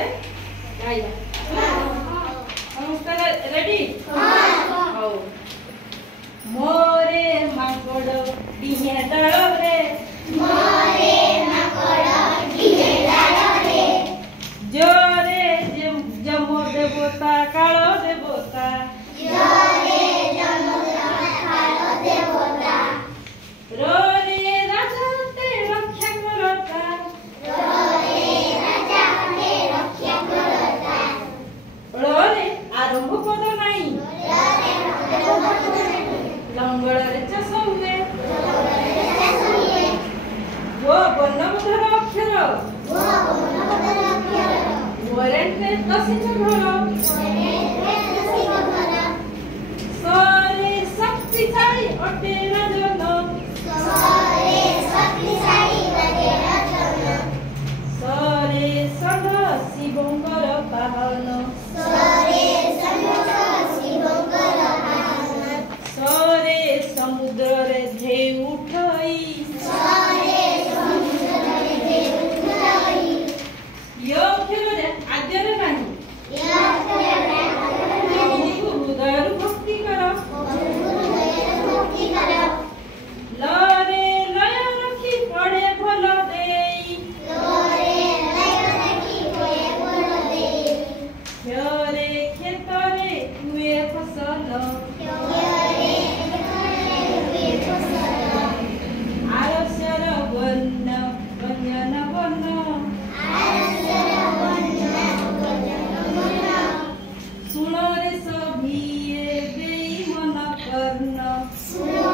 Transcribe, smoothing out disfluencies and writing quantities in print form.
रे गाइबा नमस्कार रेडी हां मोरे माकड़ डिहे डाल रे मोरे माकड़ डिहे डाल रे जोरे जमो देवता कालो देवता जोरे जमो देवता कालो देवता रोरे राजा ते रक्षा करता रोरे राजा ते रक्षा करता रोरे आरंभ पद नाही रोरे आरंभ पद नाही लंगड़ रे चाष हुए वो वर्णमधर अक्षर वो वर्णमधर अक्षर वरेंटे कसिन घर सरे शक्तिशाली अटे रजन सरे शक्तिशाली अटे रजन सरे सद शिवंकर पाहन सरे सद शिवंकर पाहन सरे समुद्र रे ढेउ उठई सरे समुद्र रे ढेउ उठई यो अक्षर रे आद्य रे नाही या अक्षर रे आद्य रे नाही हृदय भक्ति कर हृदय भक्ति कर लरे लय रखी पड़े भल देई लोरे लय रखी पड़े भल देई ह्योरे खेतरे हुए फसल योरे हुए फसल आरस्यर वर्ण व्यंजन वर्ण आरस्यर वर्ण व्यंजन वर्ण सुनो रे सभिये बेई मन कर्ण सुनो